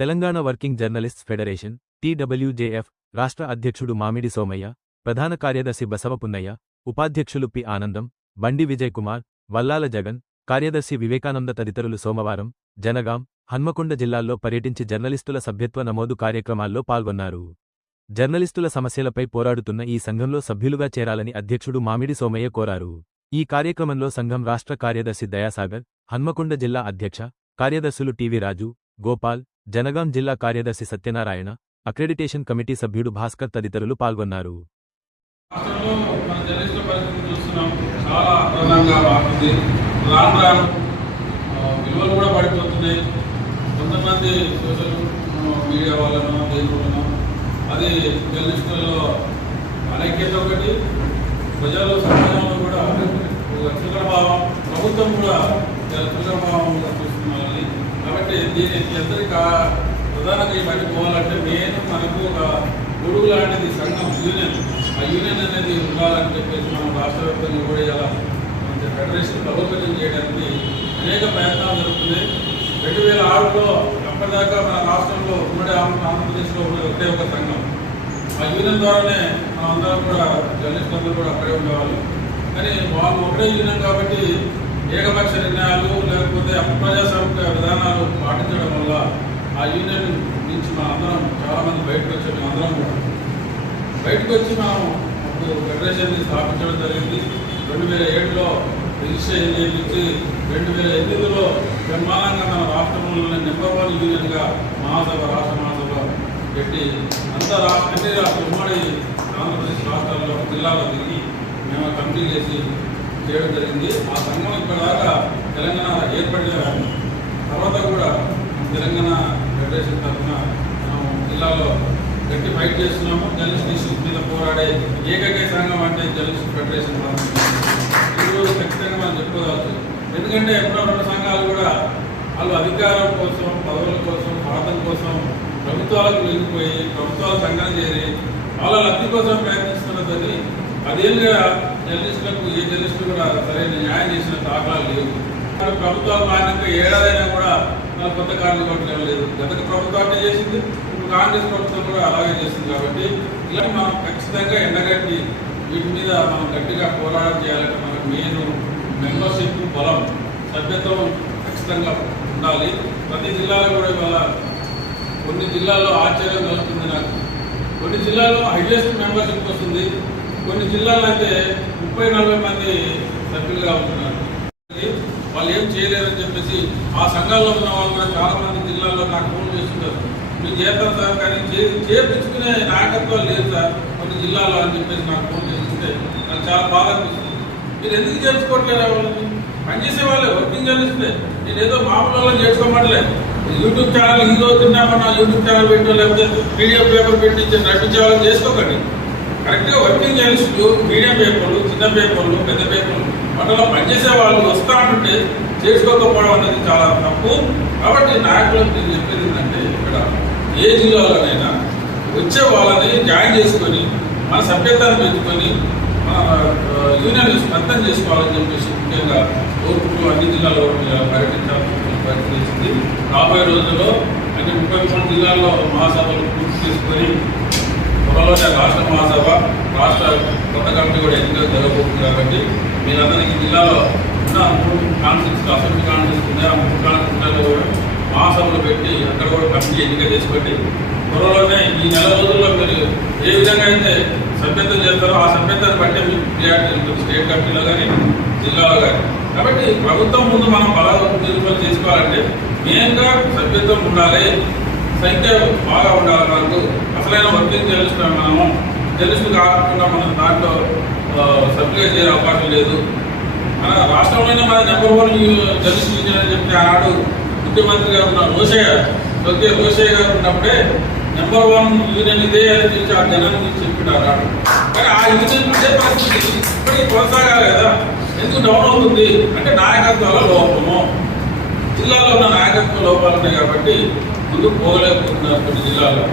Telangana working journalists federation TWJF రాష్ట్ర అధ్యక్షుడు మామిడి సోమయ్య ప్రధాన కార్యదర్శి బసవ పున్నయ్య ఉపాధ్యక్షులు పి ఆనందం బండి విజయ్ కుమార్ వల్లాల జగన్ కార్యదర్శి వివేకానంద తదితరులు సోమవారం జనగాం హన్మకొండ జిల్లాల్లో పర్యటించి జర్నలిస్టుల సభ్యత్వ నమోదు కార్యక్రమాల్లో పాల్గొన్నారు. జర్నలిస్టుల సమస్యలపై పోరాడుతున్న ఈ సంఘంలో సభ్యులుగా చేరాలని అధ్యక్షుడు మామిడి సోమయ్య కోరారు. ఈ కార్యక్రమంలో సంఘం రాష్ట్ర కార్యదర్శి దయాసాగర్ హన్మకొండ జిల్లా అధ్యక్ష కార్యదర్శులు టివి రాజు గోపాల్ జనగాం జిల్లా కార్యదర్శి సత్యనారాయణ అక్రెడిటేషన్ కమిటీ సభ్యుడు భాస్కర్ తదితరులు పాల్గొన్నారు. విలువలు కూడా పడిపోతున్నాయి. కొంతమంది సోషల్ మీడియా వాళ్ళను అది జర్నలిస్టులలో అనైక్యత ఒకటి ప్రజలు సమాజంలో కూడా ఒక ప్రభుత్వం కూడా చాలా చిల్లరభావంగా దీని ఎంతటి ప్రధానంగా ఇవన్నీ పోవాలంటే మెయిన్ మనకు ఒక గురువు లాంటిది సంఘం యూనియన్. ఆ యూనియన్ అనేది ఉండాలని చెప్పేసి మనం రాష్ట్ర వ్యాప్తంగా కూడా ఇలా మన ఫెడరేషన్ బలోపేతం చేయడానికి అనేక ప్రయత్నాలు జరుగుతున్నాయి. రెండు వేల ఆరులో అప్పటిదాకా మన రాష్ట్రంలో ఉమ్మడి ఆంధ్రప్రదేశ్లో ఉన్న ఒకటే ఒక సంఘం. ఆ యూనియన్ ద్వారానే మనం అందరం కూడా జర్నలిస్టులందరూ కూడా అక్కడే ఉండేవాళ్ళు. కానీ వాళ్ళు ఒకటే యూనియన్ కాబట్టి ఏకపక్ష నిర్ణయాలు లేకపోతే అప్రజాస్వామిక విధానాలు పాటించడం వల్ల ఆ యూనియన్ నుంచి మన అందరం చాలామంది బయటకు వచ్చాం మేము అందరం కూడా. బయటకు వచ్చి మనం అప్పుడు స్థాపించడం జరిగింది. రెండు వేల ఏడులో రిజిస్ట్రేషన్ చేయించి రెండు వేల ఎనిమిదిలో బ్రహ్మాండంగా మన రాష్ట్రంలోని నెంబర్ వన్ యూనియన్గా మహాసభ రాష్ట్ర మహాసభ పెట్టి అంత రాష్ట్ర ఉమ్మడి ఆంధ్రప్రదేశ్ రాష్ట్రాల్లో జిల్లాలో తిరిగి మేము కంప్లీట్ చేసి చేయడం జరిగింది. ఆ సంఘం ఇప్పటిదాకా తెలంగాణ ఏర్పడిన తర్వాత కూడా తెలంగాణ ఫెడరేషన్ తరఫున మనం జిల్లాలో గట్టి ఫైట్ చేస్తున్నాము. జర్నలిస్ట్ ఇష్యూస్ మీద పోరాడే ఏకైక సంఘం అంటే జర్నలిస్ట్ ఫెడరేషన్ ఈరోజు ఖచ్చితంగా మనం చెప్పుకోవచ్చు ఎందుకంటే ఎప్పుడో రెండు సంఘాలు కూడా వాళ్ళు అధికారం కోసం పదవుల కోసం స్వార్థం కోసం ప్రభుత్వాలకు వెళ్ళిపోయి ప్రభుత్వాల సంఘం చేరి వాళ్ళ లబ్ధి కోసం ప్రయత్నిస్తున్నదని అదేంగా జర్నలిస్టులకు ఏ జర్నలిస్టు కూడా సరైన న్యాయం చేసిన దాఖలాలు లేవు. మరి ప్రభుత్వాలు మారినాక ఏడాదైనా కూడా మన కొత్త కార్మికులు లేదు. గత ప్రభుత్వాన్ని చేసింది ఇప్పుడు కాంగ్రెస్ ప్రభుత్వం కూడా అలాగే చేస్తుంది కాబట్టి ఇలా మనం ఖచ్చితంగా ఎండగట్టి వీటి మీద మనం గట్టిగా పోరాటం చేయాలంటే మనకు మెయిన్ మెంబర్షిప్ బలం సభ్యత్వం ఖచ్చితంగా ఉండాలి. ప్రతి జిల్లాలో కూడా ఇవాళ కొన్ని జిల్లాల్లో ఆశ్చర్యం కలుగుతుంది నాకు. కొన్ని జిల్లాల్లో హైయెస్ట్ మెంబర్షిప్ వస్తుంది. కొన్ని జిల్లాలో అయితే ముప్పై నలభై మంది సభ్యులుగా ఉంటున్నారు. వాళ్ళు ఏం చేయలేరని చెప్పేసి ఆ సంఘాల్లో ఉన్న వాళ్ళు కూడా చాలా మంది జిల్లాల్లో నాకు ఫోన్ చేస్తుంటారు. మీరు చేస్తారు సార్ కానీ చే- చేపించుకునే నాయకత్వాలు లేదు సార్ కొన్ని జిల్లాలో అని చెప్పేసి నాకు ఫోన్ చేస్తుంటే నాకు చాలా బాధ అనిపిస్తుంది. మీరు ఎందుకు చేర్చుకోవట్లేరా వాళ్ళని? పనిచేసే వాళ్ళే వర్కింగ్ జర్నలిస్టే. నేను ఏదో మామూలు వాళ్ళని యూట్యూబ్ ఛానల్ ఈ తిన్నామన్నా యూట్యూబ్ ఛానల్ పెట్టో లేకపోతే పీడిఎఫ్ పేపర్ పెట్టించి నడిపించే వాళ్ళని చేసుకోకండి. కరెక్ట్గా వర్కింగ్ జర్నలిస్టులు మీడియం పేపర్లు చిన్న పేపర్లు పెద్ద పేపర్లు వాటిలో పనిచేసే వాళ్ళు వస్తా అంటే చేసుకోకపోవడం అనేది చాలా తప్పు. కాబట్టి నాయకులకు నేను చెప్పేది ఏంటంటే ఇక్కడ ఏ జిల్లాలోనైనా వచ్చే వాళ్ళని జాయిన్ చేసుకొని మన సభ్యతను పెంచుకొని మన యూనియన్ స్పందన చేసుకోవాలని చెప్పేసి ముఖ్యంగా కోరుకుంటూ అన్ని జిల్లాలో పర్యటించాల్సిన పరిస్థితి వచ్చింది. రాబోయే రోజుల్లో అన్ని ముప్పై మూడు జిల్లాల్లో మహాసభలు పూర్తి చేసుకొని త్వరలోనే రాష్ట్ర మహాసభ రాష్ట్ర కొత్త కమిటీ కూడా ఎన్నికలు జరగబోతుంది కాబట్టి మీరందరికీ జిల్లాలో ఉన్న మూడు కాన్స్టిట్యూన్స్ అసెంబ్లీ కాన్స్టిట్యూన్స్ ఉన్నాయి ఆ మూడు కాన్స్టిట్యూన్స్లో కూడా మహాసభలు పెట్టి అక్కడ కూడా కమిటీ ఎన్నిక చేసుకోండి త్వరలోనే ఈ నెల రోజుల్లో మీరు ఏ విధంగా అయితే సభ్యత్వం చేస్తారో ఆ సభ్యతను బట్టి మీకు ప్రియారిటీ ఉంటుంది స్టేట్ కమిటీలో కానీ జిల్లాలో కానీ. కాబట్టి ప్రభుత్వం ముందు మనం బల నిరూపణ చేసుకోవాలంటే మెయిన్గా సభ్యత్వం ఉండాలి సంఖ్య బాగా ఉండాలి మనకు అసలైన వర్కింగ్ జర్నలిస్ట్ మనము. జర్నలిస్ట్ కాకుండా మనం దాంట్లో సర్టిఫికేట్ చేసే అవకాశం లేదు. మన రాష్ట్రంలోనే మన నెంబర్ వన్ తెలుసు అని చెప్పి ఆనాడు ముఖ్యమంత్రిగా ఉన్న రోషయ్య ఓకే రోషయ్య గారు ఉన్నప్పుడే నెంబర్ వన్ యూనియన్ ఇదే అని చెప్పి ఆ జనం గురించి చెప్పాడు ఆనాడు. కానీ ఆ యూనియన్ ఇదే పరిస్థితి ఇప్పటికీ కొనసాగాలి కదా. ఎందుకు డౌన్ అవుతుంది? అంటే నాయకత్వాల లోపము. జిల్లాలో ఉన్న నాయకత్వ లోపాలు ఉన్నాయి కాబట్టి ముందుకు పోలేకున్న కొన్ని జిల్లాలో